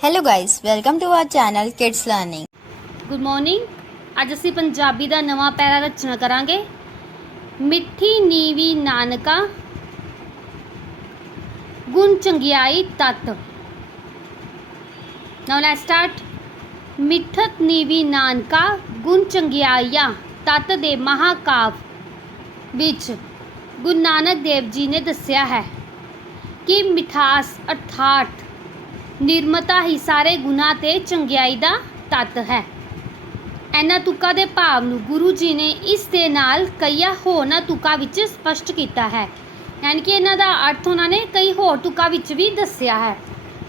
Hello guys, welcome to our channel Kids Learning. Good morning ਅੱਜ ਅਸੀਂ ਪੰਜਾਬੀ ਦਾ ਨਵਾਂ ਪੈਰਾ ਰਚਨਾ ਕਰਾਂਗੇ। ਮਿੱਠੀ ਨੀਵੀ ਨਾਨਕਾ ਗੁਣ ਚੰਗਿਆਈ ਤਤ। ਨਾਓ ਲੈਟਸ ਸਟਾਰਟ ਮਿੱਠਤ ਨੀਵੀ ਨਾਨਕਾ ਗੁਣ ਚੰਗਿਆਈਆ ਤਤ ਦੇ ਮਹਾਕਾਵ ਵਿੱਚ ਗੁਰੂ ਨਾਨਕ ਦੇਵ ਜੀ ਨੇ ਦੱਸਿਆ ਹੈ ਕਿ ਮਿਠਾਸ ਅਰਥਾਤ ਨਿਰਮਤਾ ਹੀ ਸਾਰੇ ਗੁਣਾ ਤੇ ਚੰਗਿਆਈ ਦਾ ਤੱਤ ਹੈ। ਇਹਨਾਂ ਤੁਕਾਂ ਦੇ ਭਾਵ ਨੂੰ ਗੁਰੂ ਜੀ ਨੇ ਇਸ ਦੇ ਨਾਲ ਕਈਆਂ ਹੋਰਨਾਂ ਤੁਕਾਂ ਵਿੱਚ ਸਪਸ਼ਟ ਕੀਤਾ ਹੈ। ਯਾਨੀ ਕਿ ਇਹਨਾਂ ਦਾ ਅਰਥ ਉਹਨਾਂ ਨੇ ਕਈ ਹੋਰ ਤੁਕਾਂ ਵਿੱਚ ਵੀ ਦੱਸਿਆ ਹੈ।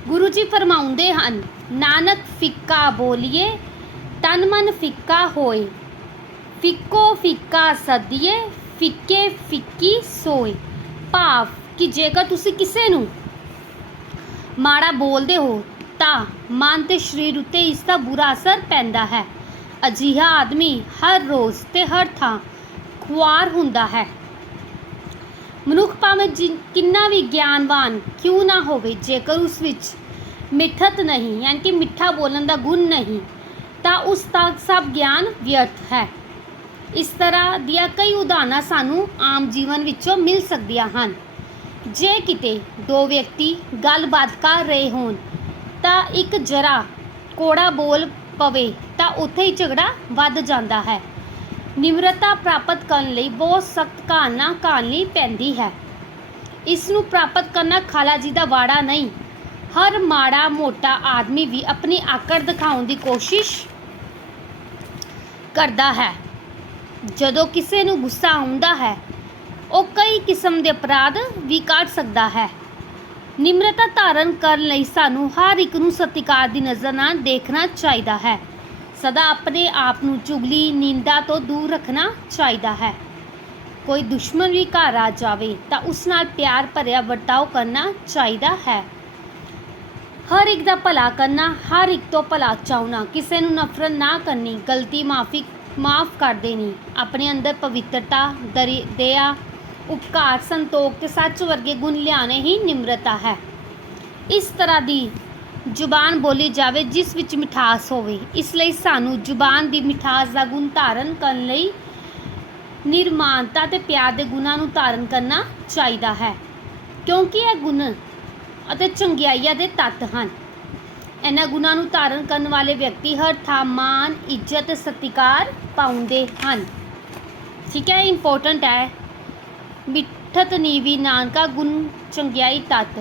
ਗੁਰੂ ਜੀ ਫਰਮਾਉਂਦੇ ਹਨ, ਨਾਨਕ ਫਿੱਕਾ ਬੋਲੀਏ, ਤਨ ਮਨ ਫਿੱਕਾ ਹੋਏ। ਫਿੱਕੋ ਫਿੱਕਾ ਸਦੀਏ, ਫਿੱਕੇ ਫਿੱਕੀ ਸੋਏ। ਭਾਵ ਕਿ ਜੇਕਰ ਤੁਸੀਂ ਕਿਸੇ ਨੂੰ ਮਾੜਾ ਬੋਲਦੇ ਹੋ ਤਾਂ ਮਨ ਤੇ ਸਰੀਰ ਉੱਤੇ ਇਸ ਦਾ ਬੁਰਾ ਅਸਰ ਪੈਂਦਾ ਹੈ। ਅਜਿਹਾ ਆਦਮੀ ਹਰ ਰੋਜ਼ ਤੇ ਹਰ ਥਾਂ ਖੁਆਰ ਹੁੰਦਾ ਹੈ। ਮਨੁੱਖ ਭਾਵੇਂ ਜਿ- ਕਿੰਨਾ ਵੀ ਗਿਆਨਵਾਨ ਕਿਉਂ ਨਾ ਹੋਵੇ, ਜੇਕਰ ਉਸ ਵਿੱਚ ਮਿੱਠਤ ਨਹੀਂ, ਯਾਨੀ ਕਿ ਮਿੱਠਾ ਬੋਲਣ ਦਾ ਗੁਣ ਨਹੀਂ, ਤਾਂ ਉਸ ਦਾ ਸਭ ਗਿਆਨ ਵਿਅਰਥ ਹੈ। ਇਸ ਤਰ੍ਹਾਂ ਦੀਆਂ ਕਈ ਉਦਾਹਰਨਾਂ ਸਾਨੂੰ ਆਮ ਜੀਵਨ ਵਿੱਚੋਂ ਮਿਲ ਸਕਦੀਆਂ ਹਨ। ਜੇ ਕਿਤੇ ਦੋ ਵਿਅਕਤੀ ਗੱਲਬਾਤ ਕਰ ਰਹੇ ਹੋਣ, ਤਾਂ ਇੱਕ ਜਰਾ ਕੋੜਾ ਬੋਲ ਪਵੇ ਤਾਂ ਉੱਥੇ ਹੀ ਝਗੜਾ ਵੱਧ ਜਾਂਦਾ ਹੈ। ਨਿਮਰਤਾ ਪ੍ਰਾਪਤ ਕਰਨ ਲਈ ਬਹੁਤ ਸਖਤ ਕਾਲਨਾ ਕਾਲਨੀ ਪੈਂਦੀ ਹੈ। ਇਸ ਨੂੰ ਪ੍ਰਾਪਤ ਕਰਨਾ ਖਾਲਾ ਜੀ ਦਾ ਵਾੜਾ ਨਹੀਂ, ਹਰ ਮਾੜਾ ਮੋਟਾ ਆਦਮੀ ਵੀ ਆਪਣੀ ਆਕੜ ਦਿਖਾਉਣ ਦੀ ਕੋਸ਼ਿਸ਼ ਕਰਦਾ ਹੈ। ਜਦੋਂ ਕਿਸੇ ਨੂੰ ਗੁੱਸਾ ਆਉਂਦਾ ਹੈ ਉਹ ਕਈ ਕਿਸਮ ਦੇ ਅਪਰਾਧ ਵੀ ਕਰ ਸਕਦਾ ਹੈ। ਨਿਮਰਤਾ ਧਾਰਨ ਕਰਨ ਲਈ ਸਾਨੂੰ ਹਰ ਇੱਕ ਨੂੰ ਸਤਿਕਾਰ ਦੀ ਨਜ਼ਰ ਨਾਲ ਦੇਖਣਾ ਚਾਹੀਦਾ ਹੈ। ਸਦਾ ਆਪਣੇ ਆਪ ਨੂੰ ਚੁਗਲੀ, ਨਿੰਦਾ ਤੋਂ ਦੂਰ ਰੱਖਣਾ ਚਾਹੀਦਾ ਹੈ। ਕੋਈ ਦੁਸ਼ਮਣ ਵੀ ਘਰ ਆ ਜਾਵੇ ਤਾਂ ਉਸ ਨਾਲ ਪਿਆਰ ਭਰਿਆ ਵਰਤਾਓ ਕਰਨਾ ਚਾਹੀਦਾ ਹੈ। ਹਰ ਇੱਕ ਦਾ ਭਲਾ ਕਰਨਾ, ਹਰ ਇੱਕ ਤੋਂ ਭਲਾ ਚਾਹਣਾ, ਕਿਸੇ ਨੂੰ ਨਫ਼ਰਤ ਨਾ ਕਰਨੀ, ਗਲਤੀ ਮਾਫੀ, ਮਾਫ ਕਰ ਦੇਣੀ, ਆਪਣੇ ਅੰਦਰ ਪਵਿੱਤਰਤਾ, ਦਰੀ, ਦਇਆ ਉਪਕਾਰ ਸੰਤੋਖ ਤੇ ਸੱਚ ਵਰਗੇ ਗੁਣ ਲਿਆਣੇ ਹੀ ਨਿਮਰਤਾ ਹੈ। ਇਸ ਤਰ੍ਹਾਂ ਦੀ ਜ਼ੁਬਾਨ ਬੋਲੀ ਜਾਵੇ, ਜਿਸ ਵਿੱਚ ਮਿਠਾਸ ਹੋਵੇ, ਇਸ ਲਈ ਸਾਨੂੰ ਜ਼ੁਬਾਨ ਦੀ ਮਿਠਾਸ ਦਾ ਗੁਣ ਧਾਰਨ ਕਰਨ ਲਈ ਨਿਰਮਾਨਤਾ ਤੇ ਪਿਆਰ ਦੇ ਗੁਣਾਂ ਨੂੰ ਧਾਰਨ ਕਰਨਾ ਚਾਹੀਦਾ ਹੈ, ਕਿਉਂਕਿ ਇਹ ਗੁਣ ਅਤੇ ਚੰਗਿਆਈਆਂ ਦੇ ਤੱਤ ਹਨ। ਇਹਨਾਂ ਗੁਣਾਂ ਨੂੰ ਧਾਰਨ ਕਰਨ ਵਾਲੇ ਵਿਅਕਤੀ ਹਰ ਥਾਂ ਮਾਨ ਇੱਜ਼ਤ ਤੇ ਸਤਿਕਾਰ ਪਾਉਂਦੇ ਹਨ। ਠੀਕ ਹੈ ਇੰਪੋਰਟੈਂਟ ਹੈ। ਮਿੱਠਤ ਨੀਵੀ ਨਾਨਕਾ ਗੁਣ ਚੰਗਿਆਈ ਤਤ।